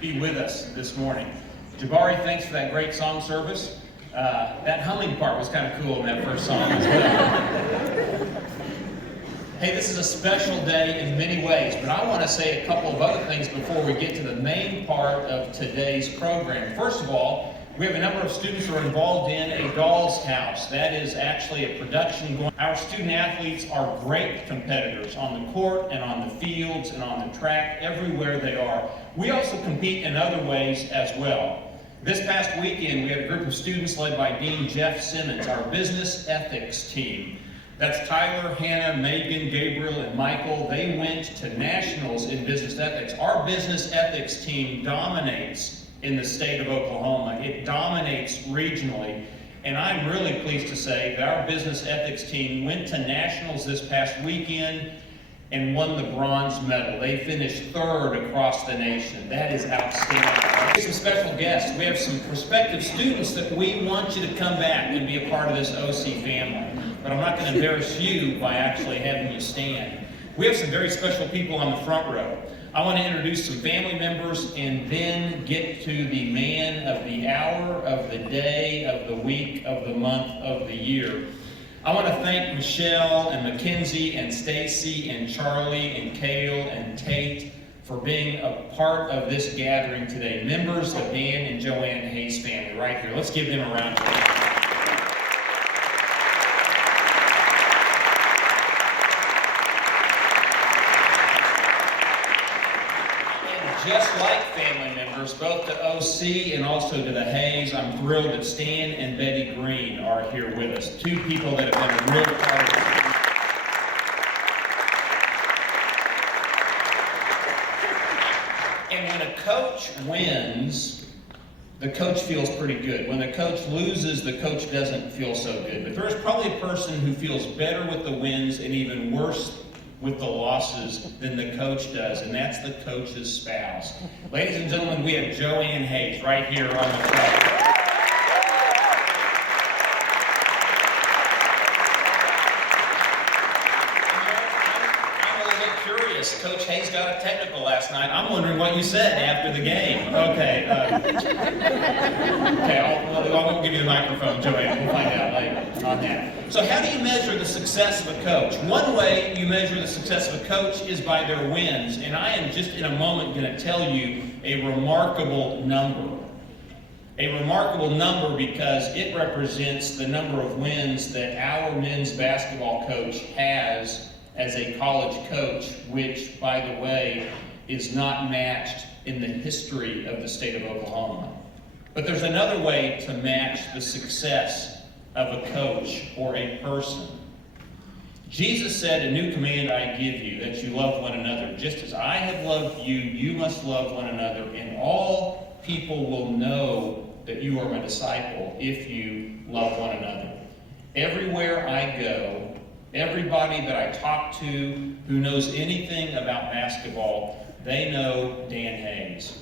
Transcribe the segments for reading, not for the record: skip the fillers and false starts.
be with us this morning. Jabari, thanks for that great song service. That humming part was kind of cool in that first song as well. Hey, this is a special day in many ways, but I want to say a couple of other things before we get to the main part of today's program. First of all, we have a number of students who are involved in a doll's house. That is actually a production going. Our student athletes are great competitors on the court and on the fields and on the track, everywhere they are. We also compete in other ways as well. This past weekend, we had a group of students led by Dean Jeff Simmons, our business ethics team. That's Tyler, Hannah, Megan, Gabriel, and Michael. They went to nationals in business ethics. Our business ethics team dominates in the state of Oklahoma. It dominates regionally. And I'm really pleased to say that our business ethics team went to nationals this past weekend and won the bronze medal. They finished third across the nation. That is outstanding. We have some special guests. We have some prospective students that we want you to come back and be a part of this OC family. But I'm not going to embarrass you by actually having you stand. We have some very special people on the front row. I want to introduce some family members and then get to the man of the hour, of the day, of the week, of the month, of the year. I want to thank Michelle and Mackenzie and Stacy and Charlie and Kale and Tate for being a part of this gathering today. Members of Dan and Joanne Hayes family right here. Let's give them a round of applause. Just like family members, both to OC and also to the Hayes, I'm thrilled that Stan and Betty Green are here with us. Two people that have been a real part of it. And when a coach wins, the coach feels pretty good. When the coach loses, the coach doesn't feel so good. But there's probably a person who feels better with the wins and even worse with the losses than the coach does, and that's the coach's spouse. Ladies and gentlemen, we have Joanne Hayes right here on the track. I'm a little bit curious. Coach Hayes got a technical last night. I'm wondering what you said after the game. Okay, I won't give you the microphone, Joanne. We'll find out later on that. So how do you measure the success of a coach? One way you measure the success of a coach is by their wins. And I am just in a moment going to tell you a remarkable number. A remarkable number because it represents the number of wins that our men's basketball coach has as a college coach, which, by the way, is not matched in the history of the state of Oklahoma. But there's another way to match the success of a coach or a person. Jesus said, "A new command I give you, that you love one another. Just as I have loved you, you must love one another, and all people will know that you are my disciple if you love one another." Everywhere I go, everybody that I talk to who knows anything about basketball, they know Dan Hayes.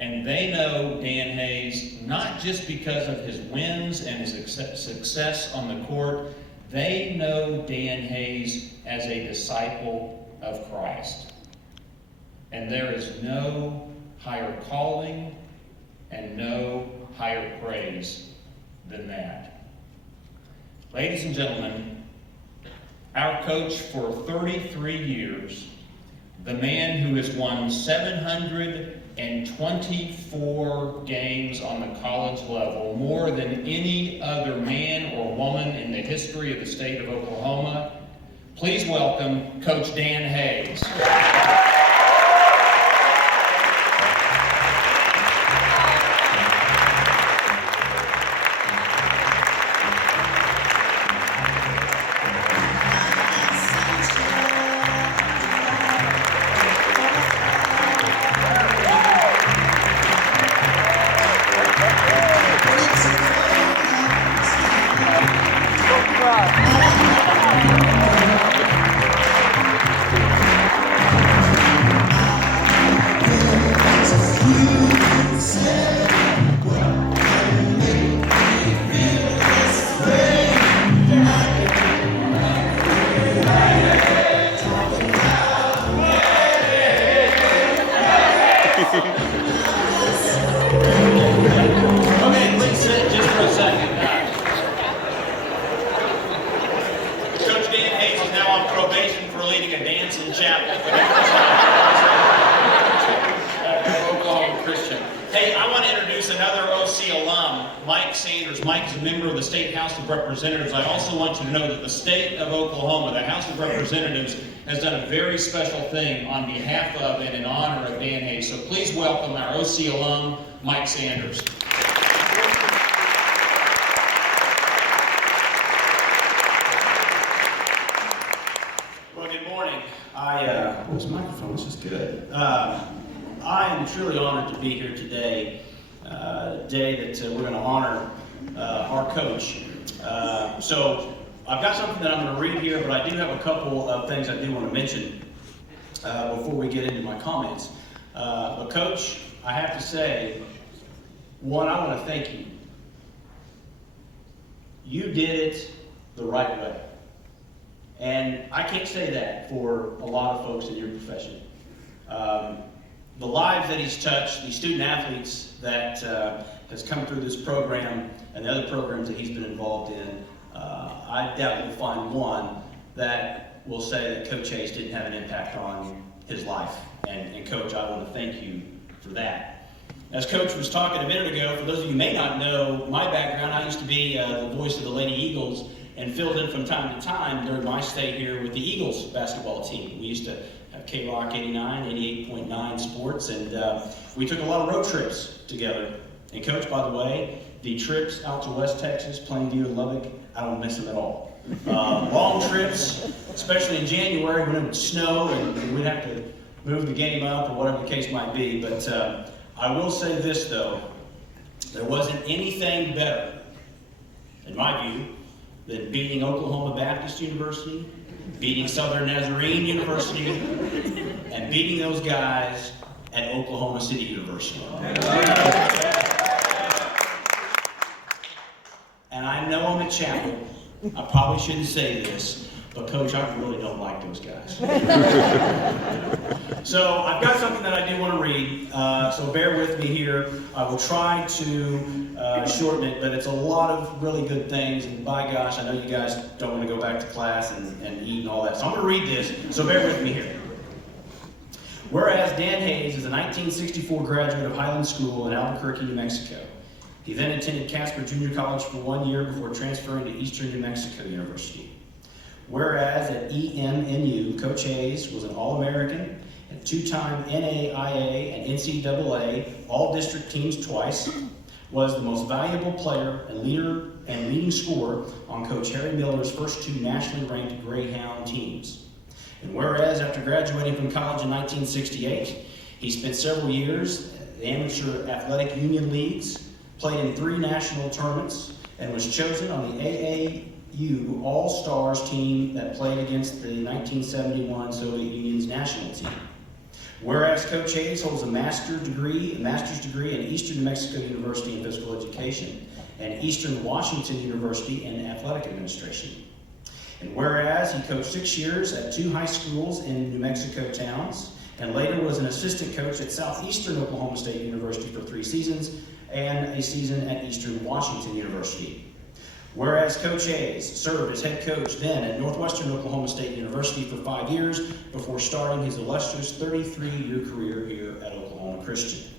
And they know Dan Hayes not just because of his wins and his success on the court. They know Dan Hayes as a disciple of Christ. And there is no higher calling and no higher praise than that. Ladies and gentlemen, our coach for 33 years, the man who has won 724 games on the college level, more than any other man or woman in the history of the state of Oklahoma. Please welcome Coach Dan Hayes. Mike Sanders. Mike is a member of the State House of Representatives. I also want you to know that the state of Oklahoma, the House of Representatives, has done a very special thing on behalf of and in honor of Dan Hayes. So please welcome our OC alum, Mike Sanders. Well, good morning. Where's the microphone? This is good. I am truly honored to be here today, day that we're going to honor our coach. So I've got something that I'm going to read here, but I do have a couple of things I do want to mention before we get into my comments. But Coach, I have to say, one, I want to thank you. You did it the right way. And I can't say that for a lot of folks in your profession. The lives that he's touched, the student athletes that has come through this program and the other programs that he's been involved in, I doubt you'll find one that will say that Coach Hayes didn't have an impact on his life. And Coach, I want to thank you for that. As Coach was talking a minute ago, for those of you who may not know my background, I used to be the voice of the Lady Eagles and filled in from time to time during my stay here with the Eagles basketball team. We used to have K-Rock 89, 88.9 sports, and we took a lot of road trips together. And Coach, by the way, the trips out to West Texas, Plainview, and Lubbock, I don't miss them at all. Long trips, especially in January when it would snow and we'd have to move the game up or whatever the case might be. But I will say this, though. There wasn't anything better, in my view, than beating Oklahoma Baptist University, beating Southern Nazarene University, and beating those guys at Oklahoma City University. And I know I'm a chapel. I probably shouldn't say this, but Coach, I really don't like those guys. So I've got something that I do want to read, so bear with me here. I will try to shorten it, but it's a lot of really good things, and by gosh, I know you guys don't want to go back to class and eat and all that, so I'm going to read this, so bear with me here. Whereas Dan Hayes is a 1964 graduate of Highland School in Albuquerque, New Mexico. He then attended Casper Junior College for 1 year before transferring to Eastern New Mexico University. Whereas at EMNU, Coach Hayes was an All-American and two-time NAIA and NCAA All-District teams twice, was the most valuable player and leading scorer on Coach Harry Miller's first two nationally ranked Greyhound teams. And whereas after graduating from college in 1968, he spent several years in the amateur athletic union leagues, played in 3 national tournaments, and was chosen on the AAU All-Stars team that played against the 1971 Soviet Union's national team. Whereas Coach Hayes holds a master's degree in Eastern New Mexico University in Physical Education and Eastern Washington University in Athletic Administration. And whereas he coached 6 years at 2 high schools in New Mexico towns, and later was an assistant coach at Southeastern Oklahoma State University for 3 seasons, and a season at Eastern Washington University. Whereas Coach Hayes served as head coach then at Northwestern Oklahoma State University for 5 years before starting his illustrious 33-year career here at Oklahoma Christian.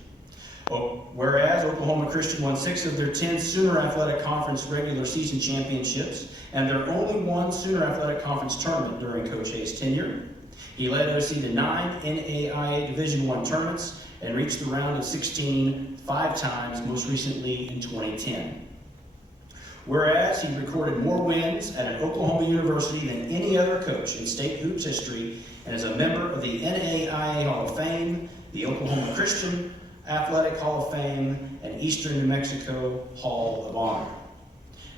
Whereas Oklahoma Christian won 6 of their 10 Sooner Athletic Conference regular season championships and their only one Sooner Athletic Conference tournament during Coach Hayes' tenure. He led OC to 9 NAIA Division I tournaments and reached the round of 16 5 times, most recently in 2010. Whereas he recorded more wins at an Oklahoma University than any other coach in state hoops history and is a member of the NAIA Hall of Fame, the Oklahoma Christian Athletic Hall of Fame, and Eastern New Mexico Hall of Honor.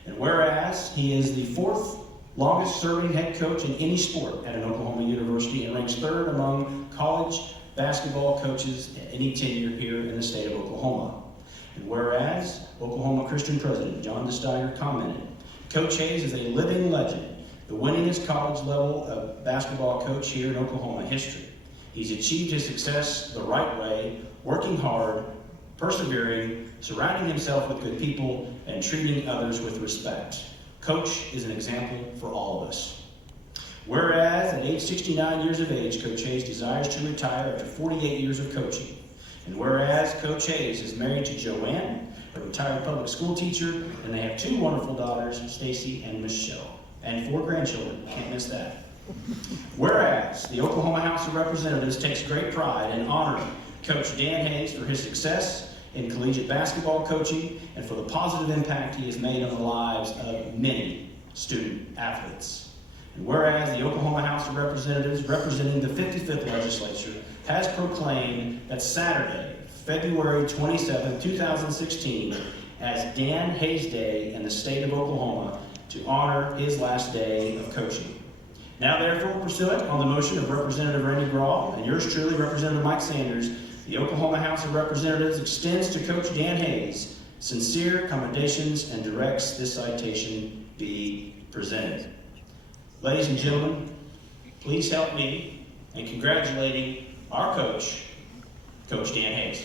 And whereas he is the 4th longest serving head coach in any sport at an Oklahoma University and ranks 3rd among college basketball coaches at any tenure here in the state of Oklahoma. And whereas Oklahoma Christian President John deSteiguer commented, Coach Hayes is a living legend, the winningest college level of basketball coach here in Oklahoma history. He's achieved his success the right way, working hard, persevering, surrounding himself with good people, and treating others with respect. Coach is an example for all of us. Whereas at age 69 years of age, Coach Hayes desires to retire after 48 years of coaching. And whereas Coach Hayes is married to Joanne, a retired public school teacher, and they have 2 wonderful daughters, Stacy and Michelle, and 4 grandchildren. Can't miss that. Whereas the Oklahoma House of Representatives takes great pride in honoring Coach Dan Hayes for his success in collegiate basketball coaching and for the positive impact he has made on the lives of many student athletes. And whereas the Oklahoma House of Representatives, representing the 55th legislature, has proclaimed that Saturday, February 27, 2016, as Dan Hayes Day in the state of Oklahoma to honor his last day of coaching. Now therefore, pursuant on the motion of Representative Randy Grawl and yours truly, Representative Mike Sanders, the Oklahoma House of Representatives extends to Coach Dan Hayes sincere commendations and directs this citation be presented. Ladies and gentlemen, please help me in congratulating our coach, Coach Dan Hayes.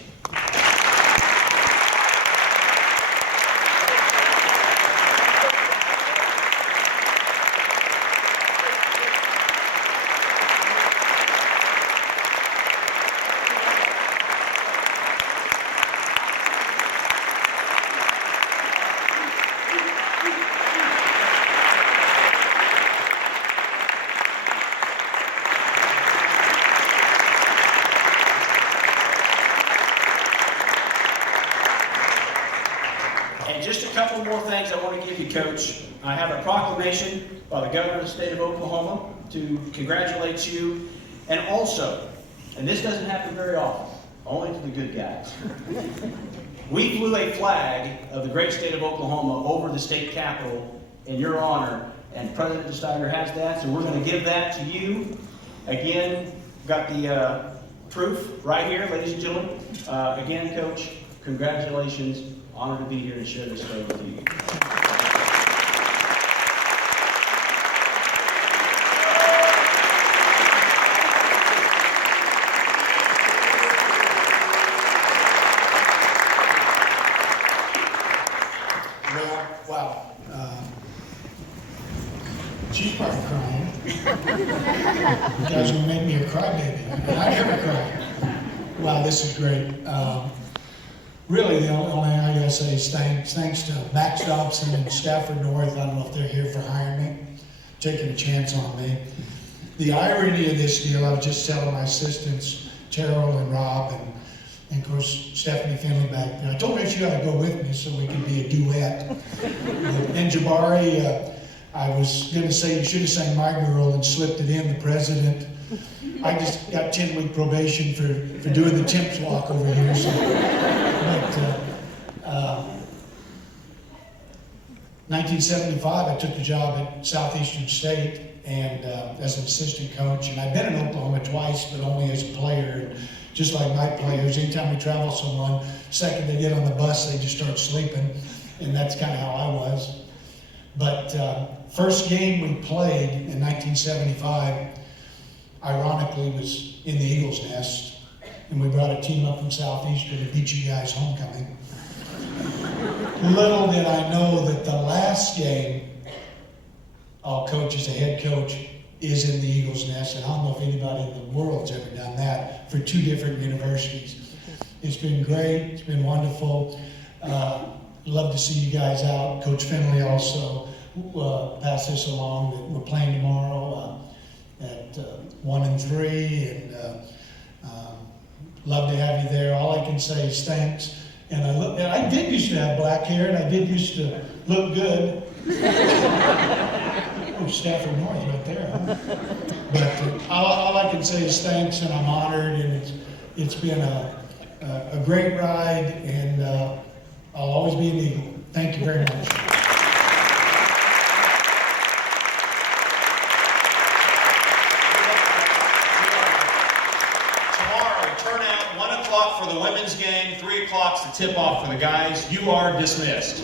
And just a couple more things I want to give you, Coach. I have a proclamation by the governor of the state of Oklahoma to congratulate you. And also, and this doesn't happen very often, only to the good guys, we flew a flag of the great state of Oklahoma over the state capitol in your honor. And President deSteiguer has that, so we're going to give that to you. Again, got the proof right here, ladies and gentlemen. Again, Coach, congratulations. Honored to be here and share this day with you. Well, wow. She's probably crying. You guys are gonna make me a crybaby. I never cry. Wow, this is great. Really, the only thing I gotta say is thanks to Max Dobson and Stafford North. I don't know if they're here for hiring me, taking a chance on me. The irony of this deal, I was just telling my assistants, Terrell and Rob, and of course, Stephanie Finley back there. I told her she ought to go with me so we could be a duet. And Jabari, I was going to say you should have sang My Girl and slipped it in, the president. I just got 10-week probation for doing the Temps walk over here. So. But 1975, I took the job at Southeastern State and as an assistant coach. And I've been in Oklahoma twice, but only as a player. And just like my players, anytime we travel someone, second they get on the bus, they just start sleeping. And that's kind of how I was. But first game we played in 1975, ironically, was in the Eagles Nest. And we brought a team up from Southeastern to beat you guys homecoming. Little did I know that the last game I'll coach as a head coach is in the Eagles Nest, and I don't know if anybody in the world's ever done that for 2 different universities. It's been great, it's been wonderful. Love to see you guys out. Coach Finley also passed this along that we're playing tomorrow at 1 and 3, and love to have you there. All I can say is thanks. And I did used to have black hair, and I did used to look good. Oh, Stafford North right there, huh? But all I can say is thanks, and I'm honored, and it's been a great ride, and I'll always be an Eagle. Thank you very much. Tomorrow, turn out 1 o'clock for the women's game, 3 o'clock's the tip-off for the guys. You are dismissed.